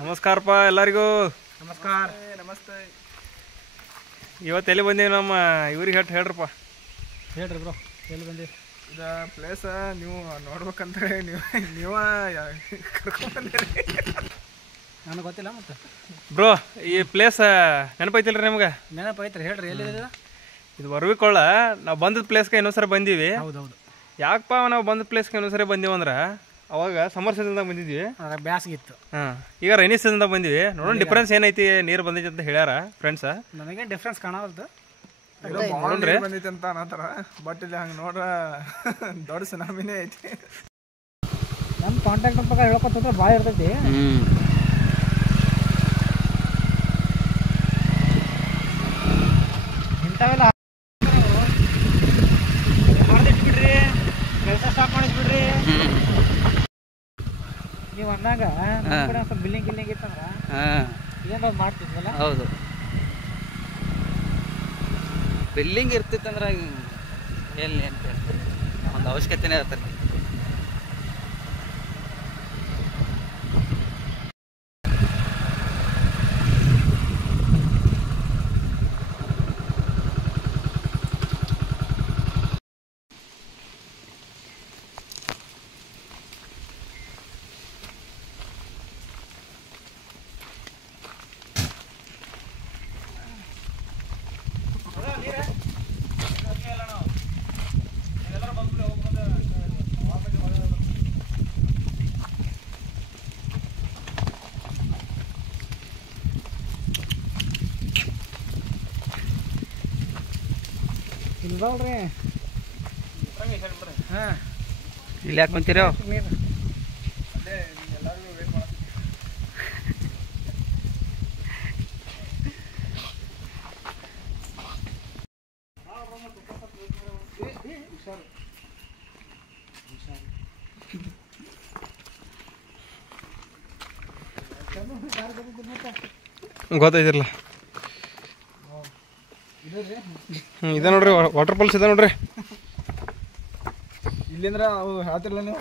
ನಮಸ್ಕಾರಪ್ಪ ಎಲ್ಲರಿಗೂ. ನಮಸ್ಕಾರ. ನಮಸ್ತೆ. ಇವತ್ತು ಎಲ್ಲಿ ಬಂದೀವಿ ನಮ್ಮ ಇವ್ರಿಗೆ ಹೇಳ್ರಪ್ಪ. ಹೇಳ್ರಿ ಬ್ರೋ, ಎಲ್ಲಿ ಬಂದೀವಿ? ಇದು ಪ್ಲೇಸ ನೀವು ನೋಡ್ಬೇಕಂತ ನೀವು ಕರ್ಕೊಂಡ್ಬಂದಿರಿ. ನನಗೆ ಗೊತ್ತಿಲ್ಲ ಮತ್ತೆ. ಬ್ರೋ, ಈ ಪ್ಲೇಸ್ ನೆನಪೈತಿಲ್ರಿ ನಿಮ್ಗೆ? ನೆನಪೈತ್ರಿ, ಹೇಳ್ರಿ ಎಲ್ಲಿದೆ? ಇದು ವರವಿಕೊಳ್ಳ. ನಾವು ಬಂದದ ಪ್ಲೇಸ್ಗೆ ಇನ್ನೊಂದ್ಸರಿ ಬಂದೀವಿ. ಹೌದೌದು. ಯಾಕಪ್ಪ ನಾವು ಬಂದ ಪ್ಲೇಸ್ಗೆ ಇನ್ನೊಂದ್ಸರಿ ಬಂದೀವಂದ್ರೆ ಅವಾಗ ಸಮ್ಮರ್ ಸೀಸನ್ದಾಗ ಬಂದಿದ್ವಿ, ಬ್ಯಾಸ್ಗಿತ್ತು. ಹಾಂ. ಈಗ ರೈನಿ ಸೀಸನ್ದಾಗ ಬಂದಿವಿ. ನೋಡೋಣ ಡಿಫ್ರೆನ್ಸ್ ಏನೈತಿ, ನೀರು ಬಂದೈತಿ ಅಂತ ಹೇಳ್ಯಾರ ಫ್ರೆಂಡ್ಸ. ನನಗೇನು ಡಿಫ್ರೆನ್ಸ್ ಕಾಣವಲ್ದು ನೋಡ್ರಿ ಬಂದೈತಿ ಅಂತ ಅನ್ನತ್ತಾರ. ಬಟ್ ಇಲ್ಲಿ ಹಂಗೆ ನೋಡ್ರ ದೊಡ್ಡ ಸುನಾಮಿನೇ ಐತಿ. ನಮ್ಮ ಕಾಂಟ್ಯಾಕ್ಟ್ ಪ್ರಕಾರ ಹೇಳ್ಕೊತಂದ್ರೆ ಭಾಳ ಇರ್ತೈತಿ. ಇಂಥವೆಲ್ಲ ಹೊಡೆದಿಟ್ಬಿಡ್ರಿ, ಕೆಲಸ ಸ್ಟಾಪ್ ಮಾಡಿಸ್ಬಿಡ್ರಿ. ನೀವು ಅಂದಾಗ ನಮ್ಮ ಕಡೆ ಸ್ವಲ್ಪ ಬಿಲ್ಡಿಂಗ್ ಇತ್ತಂದ್ರೆ ಏನಾದ್ರು ಮಾಡ್ತಿದ್ವಲ್ಲ. ಹೌದು, ಬಿಲ್ಡಿಂಗ್ ಇರ್ತಿತ್ತಂದ್ರೆ ಎಲ್ಲಿ ಅಂತ ಒಂದು ಅವಶ್ಯಕತೆನೇ ಇರ್ತದೆ. ಇಲ್ವಲ್ರಿ? ಹಾಂ, ಇಲ್ಲಿ ಯಾಕೆ ಕುಂತೀರೋ? ನೀರು ಗೊತ್ತೈತಿರಲ್ಲ. ಇದೆ ನೋಡ್ರಿ, ವಾಟರ್ ಫಾಲ್ಸ್ ಇದೆ ನೋಡ್ರಿ. ಇಲ್ಲಿಂದ್ರ ಅವು ಹೇಳ್ತಿರಲ್ಲ ನೀವು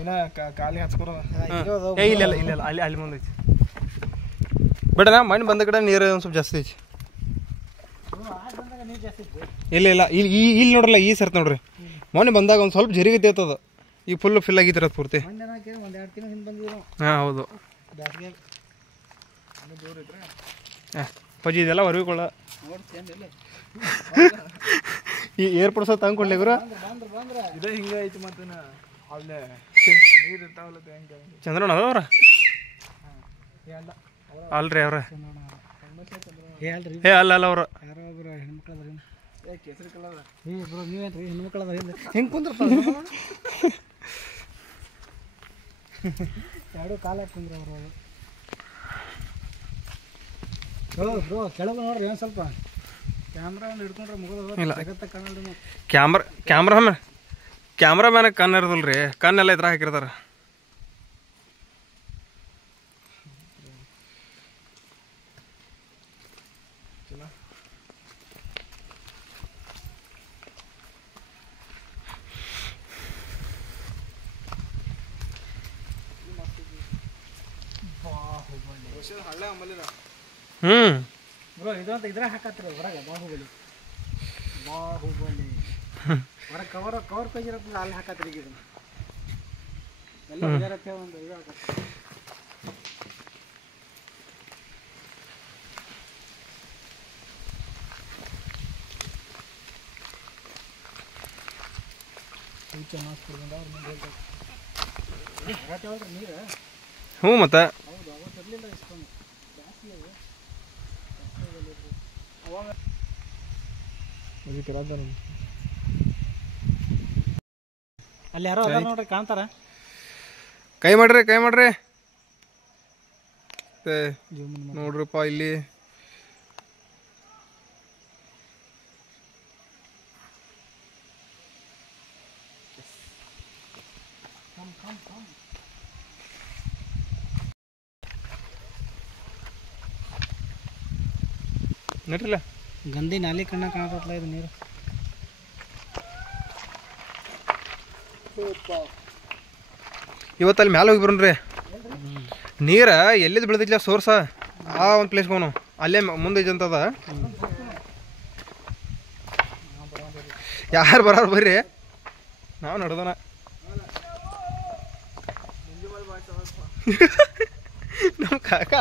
ಏನ ಕಾಲಿಗೆ ಹಚ್ಕೊರ. ಇಲ್ಲ ಇಲ್ಲ ಇಲ್ಲ, ಅಲ್ಲಿ ಅಲ್ಲಿ ಮುಂದೆ ಐತಿ. ಬಟ್ ನಾ ಮಣ್ಣು ಬಂದ ಕಡೆ ನೀರು ಒಂದು ಸ್ವಲ್ಪ ಜಾಸ್ತಿ ಐತಿ. ನೀರು ಜಾಸ್ತಿ ಇತ್ತು. ಇಲ್ಲ ಇಲ್ಲ, ಇಲ್ಲಿ ನೋಡ್ರಲ್ಲ, ಈ ಸರ್ತಿ ನೋಡ್ರಿ. ಮೊನ್ನೆ ಬಂದಾಗ ಒಂದು ಸ್ವಲ್ಪ ಜರಿಗೈತೆ ಅದು. ಈಗ ಫಿಲ್ ಆಗಿತ್ತಿರೋದು ಪೂರ್ತಿ. ಒಂದು 2 ತಿಂಗಳು ಹಿಂದೆ ಬಂದಿವಿ ನಾವು. ಹಾಂ ಹೌದು. ಬ್ಯಾಸ್ಗೆ ಪಜಿ ಇದೆಲ್ಲ ಹೊರಗಿಕೊಳ್ಳ. ನೋಡ್ತೇನಿಲ್ಲ ಈ ಏರ್ಪೋರ್ಟ್ ಸಹ ತಂದ್ಕೊಡ್ಲಿ ಗುರು. ಬಂದ್ರೆ ಇದೇ ಹಿಂಗೆ ಐತಿ. ಮತ್ತೆ ಅಲ್ಲೇ ನೀರು ಇರ್ತಾವಲ್ಲ ಹೆಂಗೆ ಚಂದ್ರಣ್ಣ ಅದವ್ರ ಎಲ್ಲ ಅಲ್ರಿ ಅವ್ರ? ಹೇಳ್ರಿ, ಏ ಅಲ್ಲ ಅಲ್ಲ ಅವ್ರು ಯಾರೋ ಒಬ್ರು ಹೆಣ್ಮಕ್ಳು ಅದಾರ. ಕೇಸರಿ ಕಲರ್. ಬ್ರೋ, ನೀವೇನ್ರಿ ಹೆಣ್ಮಕ್ಳು ಅದಾರ? ಹೆಂಗೆ ಕುಂದ್ರಪ್ಪ? ಎರಡು ಕಾಲ ಕುಂದ್ರ ಅವರು. ಬ್ರೋ, ಕೆಳಗೆ ನೋಡ್ರಿ ಏನು ಸ್ವಲ್ಪ ಕ್ಯಾಮ್ರಾ ಒಂದು ಹಿಡ್ಕೊಂಡ್ರೆ ಮುಗಿದ ಜಗತ್ತ ಕಾಣಲ್ರಿ. ಕ್ಯಾಮ್ರಾಮ್ಯಾನ ಕಣ್ಣು ಇರೋದಿಲ್ಲ ರೀ, ಕಣ್ಣೆಲ್ಲ ಇದ್ರ ಹಾಕಿರ್ತಾರ. ಬ್ರೋ, ಇದಂತ ಇದ್ರಾಗ ಹಾಕತ್ರಿ ಹೊರಗೆ. ಬಾಹುಬಲಿ ಹೊರಗೆ ಕವರ್ ಪೇಜ್ ಇರತ್ತಲ್ಲ, ಅಲ್ಲಿ ಹಾಕತ್ರಿ. ಈಗ ಎಲ್ಲ ವಿಚಾರಕ್ಕೆ ಒಂದು ಇದು ಹಾಕತ್ರಿ. ನೀರು ಹ್ಞೂ ಮತ್ತೆ ಹೌದು, ಅವತ್ತು ಇರಲಿಲ್ಲ ಇಷ್ಟೊಂದು ಜಾಸ್ತಿ ಅದು. ಅಲ್ಲಿ ಯಾರೋ ಅದಾರ ನೋಡ್ರಿ, ಕಾಣ್ತಾರ? ಕೈ ಮಾಡ್ರಿ ನೋಡ್ರಪ್ಪ ಇಲ್ಲಿ. ನಡ್ರಿಲ್ಲ ಗಂದಿ ನಾಲಿ ಕಣ್ಣ ಕಾಣತಲ್ಲ ಇದು ನೀರು. ಇವತ್ತಲ್ಲಿ ಮ್ಯಾಲೆ ಹೋಗಿ ಬರೋಣ್ರಿ. ನೀರು ಎಲ್ಲಿದ್ದು ಬೆಳೆದಿಲ್ಲ ಸೋರ್ಸ ಆ ಒಂದು ಪ್ಲೇಸ್ಗೆ ಹೋನು ಅಲ್ಲೇ ಮುಂದೆ ಇದಂತದ ಯಾರು ಬರೋರು ಬರ್ರಿ ನಾವು ನಡ್ದನ ನಮ್ಮ ಕಾಕ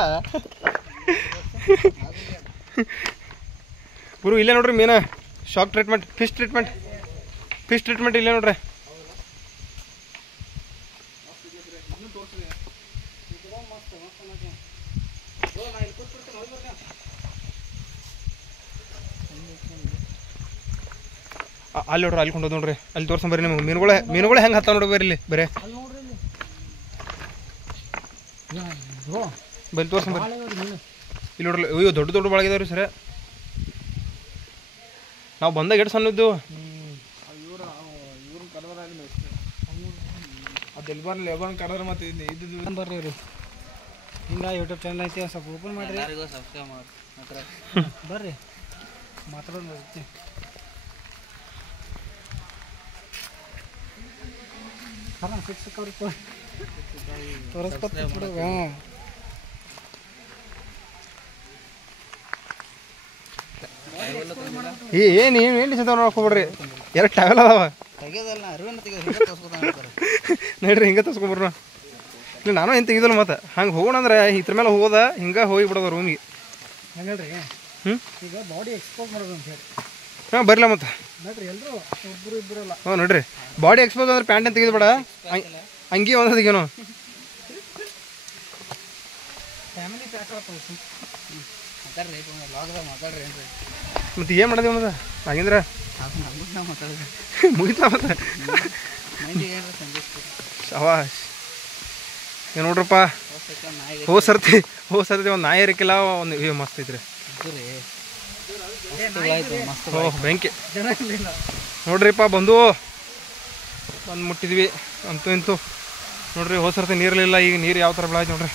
ಗುರು ಇಲ್ಲೇ ನೋಡ್ರಿ ಮೀನ ಶಾಕ್ ಟ್ರೀಟ್ಮೆಂಟ್ ಫಿಶ್ ಟ್ರೀಟ್ಮೆಂಟ್ ಇಲ್ಲೇ ನೋಡ್ರಿ ಅಲ್ಲಿ ನೋಡ್ರಿ ಅಲ್ಲಿ ಕೊಂಡೋದ್ ನೋಡ್ರಿ ಅಲ್ಲಿ ತೋರ್ಸಂಬರ್ರಿ ನಿಮ್ಗೆ ಮೀನುಗಳು ಹೆಂಗೆ ಹತ್ತಾವ ನೋಡ್ರಿ ಬರ್ರಿ ಇಲ್ಲಿ ಬರೇ ಬಲ್ಲಿ ತೋರ್ಸಂಬರ್ರಿ ಇಲ್ಲಿ ನೋಡ್ರಿ ಅಯ್ಯೋ ದೊಡ್ಡ ಬಾಳಗಿದಾವ್ರಿ ಸರ ನಾವು ಬಂದಾಗ ಎಷ್ಟು ಸಣ್ಣ ಇದ್ದೆವು ಅದೆಲ್ಬಾರ್ ಲೇಬರ್ ಕಡದ್ರ ಮತ್ತೆ ಇದು ಬರ್ರಿ ರೀ ಹಿಂಗೆ ಯೂಟ್ಯೂಬ್ ಚಾನಲ್ ಐತಿ ಸ್ವಲ್ಪ ಓಪನ್ ಮಾಡಿರಿ ಸಬ್ಸ್ಕ್ರೈಬ್ ಮಾಡಿ ಬರ್ರಿ ಮಾತಾಡೋದು ಹಾಂ ಫಿಕ್ಸ್ ತೋರಿಸ್ಕೊತ ಹಾಂ ಏನು ಚಿಂತೆ ನೋಡ್ಕೊಬಿಡ್ರಿ ಎರಡು ಟ್ಯಾವೆಲ್ ಅದಾವ ತೆಗೆಯೋದಲ್ಲ ಅರಿವಿನ ತೆಗೆದು ನೋಡ್ರಿ ಹಿಂಗೆ ತೋರ್ಸ್ಕೊಂಬರ್ರಿ ಇಲ್ಲ ನಾನು ಏನು ತೆಗಿದಲ್ಲ ಮತ್ತೆ ಹಂಗೆ ಹೋಗೋಣ ಅಂದ್ರೆ ಇದ್ರ ಮೇಲೆ ಹೋಗೋದ ಹಿಂಗೆ ಹೋಗಿ ಬಿಡೋದ ರೂಮಿಗೆ ಹೇಳ್ರಿ ಹ್ಞೂ ಈಗ ಬಾಡಿ ಎಕ್ಸ್ಪೋಸ್ ಮಾಡೋದು ಅಂತ ಹೇಳಿ ಹಾಂ ಬರಲ್ಲ ಮತ್ತೆ ನೋಡ್ರಿ ಎಲ್ಲರೂ ಒಬ್ಬರು ಇಬ್ಬರಲ್ಲ ಹ್ಞೂ ನೋಡ್ರಿ ಬಾಡಿ ಎಕ್ಸ್ಪೋಸ್ ಅಂದ್ರೆ ಪ್ಯಾಂಟ್ ಏನು ತೆಗೆದು ಬೇಡ ಅಂಗಿ ಒಂದು ತೆಗೇನು ಫ್ಯಾಮಿಲಿ ಪ್ಯಾಕ್ ಆಗ್ತದೆ ಮಾತಾಡ್ರಿ ಲಾಗ್ದಾಗ ಮಾತಾಡ್ರಿ ಏನ್ರಿ ಮತ್ತೆ ಏನು ಮಾಡೋದು ಮತ್ತೆ ಹಾಗಿಂದ್ರೆ ಅದು ನಮ್ಗೆ ನಾವು ಮಾತಾಡಿದ್ರಿ ಮುಗಿತಾ ಮತ್ತೆ ಮೈಂಡಿಗೆ ಏನ್ರಿ ಸಂದೇಶ ಶವಾಶ್ ಏನು ನೋಡ್ರಪ್ಪ ನಾಯಿ ಹೋದ ಸರ್ತಿ ಒಂದು ನಾಯಿ ಇರಕ್ಕಿಲ್ಲ ಒಂದು ಮಸ್ತ್ ಐತ್ರಿ ಮಸ್ತ್ ಓಹ್ ಬೆಂಕಿ ಜನ ಇರಲಿಲ್ಲ ನೋಡ್ರಿಪ್ಪ ಬಂದು ಮುಟ್ಟಿದ್ವಿ ಅಂತೂ ಇಂತೂ ನೋಡ್ರಿ ಹೋದ ಸರ್ತಿ ನೀರಿರಲಿಲ್ಲ ಈಗ ನೀರು ಯಾವ ಥರ ಬೆಳಾಯ್ತು ನೋಡ್ರಿ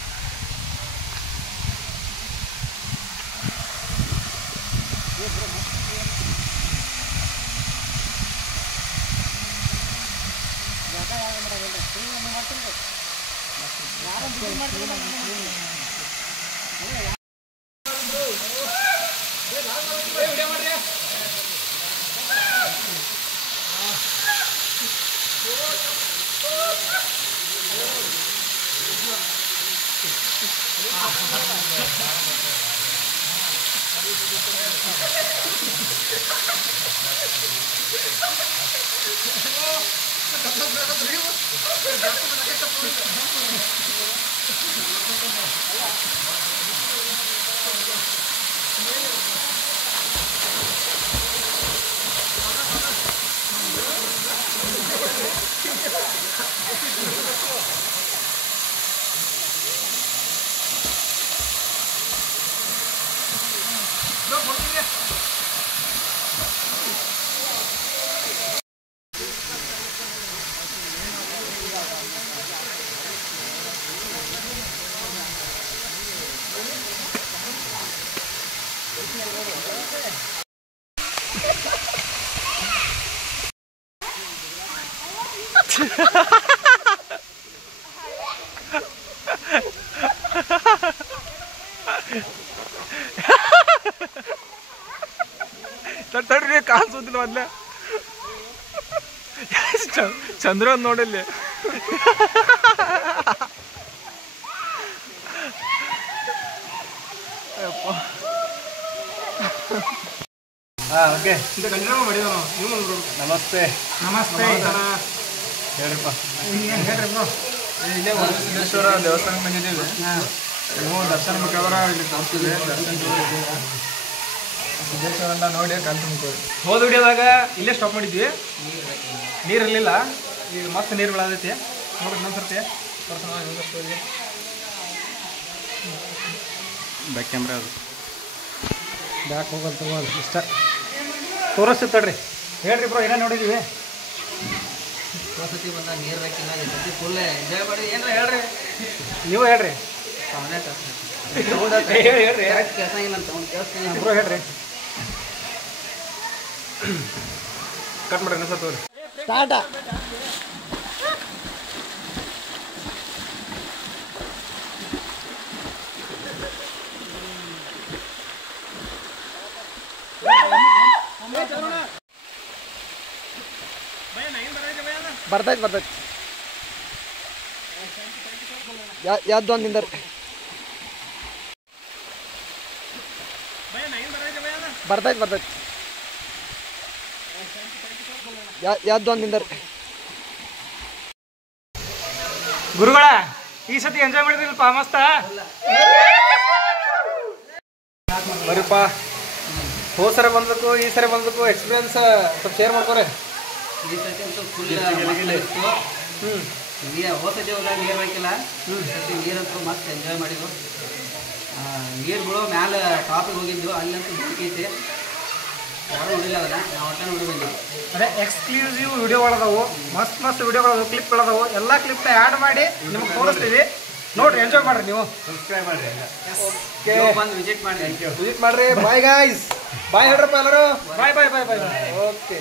ತಡ್ರಿ ಕಾಣಿಸೋದಿಲ್ಲ ಮೊದ್ಲೆ ಚಂದ್ರ ಒಂದು ನೋಡಿಲ್ಲಿ ಓಕೆ ನಮಸ್ತೆ ನಮಸ್ತೆ ಹೇಳ್ರಿಪ್ಪ ಹೇಳ್ರಿ ಬ್ರೋ ಇಲ್ಲೇ ಸಿದ್ದೇಶ್ವರ ದೇವಸ್ಥಾನಕ್ಕೆ ಬಂದಿದ್ದೀವಿ ನೀವು ದರ್ಶನ ಬೇಕಾದ್ರೆ ಇಲ್ಲಿ ತೋರಿಸ್ತೀವಿ ಸಿದ್ದೇಶ್ವರನ್ನ ನೋಡಿ ಕಲ್ ತುಂಬ್ಕೊಳ್ಳಿ ಹೋದ ವಿಡಿಯೋದಾಗ ಇಲ್ಲೇ ಸ್ಟಾಪ್ ಮಾಡಿದ್ವಿ ನೀರು ಇರಲಿಲ್ಲ ಈಗ ಮತ್ತೆ ನೀರು ಬೆಳೆದೈತಿ ನೋಡಿ ಇನ್ನೊಂದು ಸರ್ತಿ ಬ್ಯಾಕ್ ಕ್ಯಾಮ್ರಾ ಅದು ಬ್ಯಾಕ್ ಹೋಗಲ್ಲ ಇಷ್ಟ ತೋರಿಸ್ತೀವಿ ತಡ್ರಿ ಹೇಳ್ರಿ ಬ್ರೋ ಏನೋ ನೋಡಿದ್ದೀವಿ ಸತಿ ಬಂದಾಗ ನೀರು ಬೇಕಿಲ್ಲ ಈ ಸತಿ ಫುಲ್ ಎಂಜಾಯ್ ಮಾಡಿ ಏನ್ರ ಹೇಳ್ರಿ ನೀವು ಹೇಳ್ರಿ ಅವನೇ ಹೇಳ್ರಿ ಕೇಳ್ಸಂಗಿಲ್ಲ ಅಂತ ಅವ್ನು ಕೇಳಿಸ್ತೀನಿ ಬ್ರೋ ಹೇಳ್ರಿ ಕಟ್ ಮಾಡ್ರಿ ಇನ್ನೊಂದು ತೋರಿ ಸ್ಟಾರ್ಟ ಬರ್ತೈತಿ ಯಾವ್ದು ಒಂದು ನಿಂದರ್ ಬರ್ತೈತಿ ಯಾವ್ದು ಒಂದು ನಿಂದರ್ ಗುರುಗಳ ಈ ಸತಿ ಎಂಜಾಯ್ ಮಾಡಿದ್ರಲ್ಪ ಮಸ್ತ ಬರೀಪ್ಪ ಹೋದ ಸರಿ ಬಂದಕ್ಕೂ ಈ ಸರಿ ಬಂದಕ್ಕೂ ಎಕ್ಸ್ಪೀರಿಯನ್ಸ್ ಸ್ವಲ್ಪ ಶೇರ್ ಮಾಡ್ಕೊರೆ ಈ ಸತಿ ಅಂತೂ ಫುಲ್ ಇತ್ತು ಹೋದ ಸತಿ ಹೋದಾಗ ನೀರು ಬೇಕಿಲ್ಲ ಈ ಸತಿ ನೀರಂತೂ ಮಸ್ತ್ ಎಂಜಾಯ್ ಮಾಡಿದ್ವು ನೀರುಗಳು ಮ್ಯಾಲೆ ಟಾಪಿಗೆ ಹೋಗಿದ್ವು ಅಲ್ಲಂತೂ ಬೇಕೈತಿ ಯಾರು ನೋಡಿಲ್ಲ ಅದನ್ನ ನಾವು ಒಟ್ಟ ನೋಡಿ ಬಂದಿವಿ ಅದೇ ಎಕ್ಸ್ಕ್ಲೂಸಿವ್ ವಿಡಿಯೋಗಳದಾವು ಮಸ್ತ್ ವಿಡಿಯೋಗಳದಾವು ಕ್ಲಿಪ್ಗಳದಾವು ಎಲ್ಲ ಕ್ಲಿಪ್ನ ಆ್ಯಡ್ ಮಾಡಿ ನಿಮ್ಗೆ ತೋರಿಸ್ತೀವಿ ನೋಡ್ರಿ ಎಂಜಾಯ್ ಮಾಡ್ರಿ ನೀವು ಬಂದು ವಿಸಿಟ್ ಮಾಡಿ ವಿಸಿಟ್ ಮಾಡ್ರಿ ಬಾಯ್ ಗಾಯ್ಸ್ ಬಾಯ್ ಹೇಳ್ರಪ್ಪ ಎಲ್ಲರೂ ಬಾಯ್ ಓಕೆ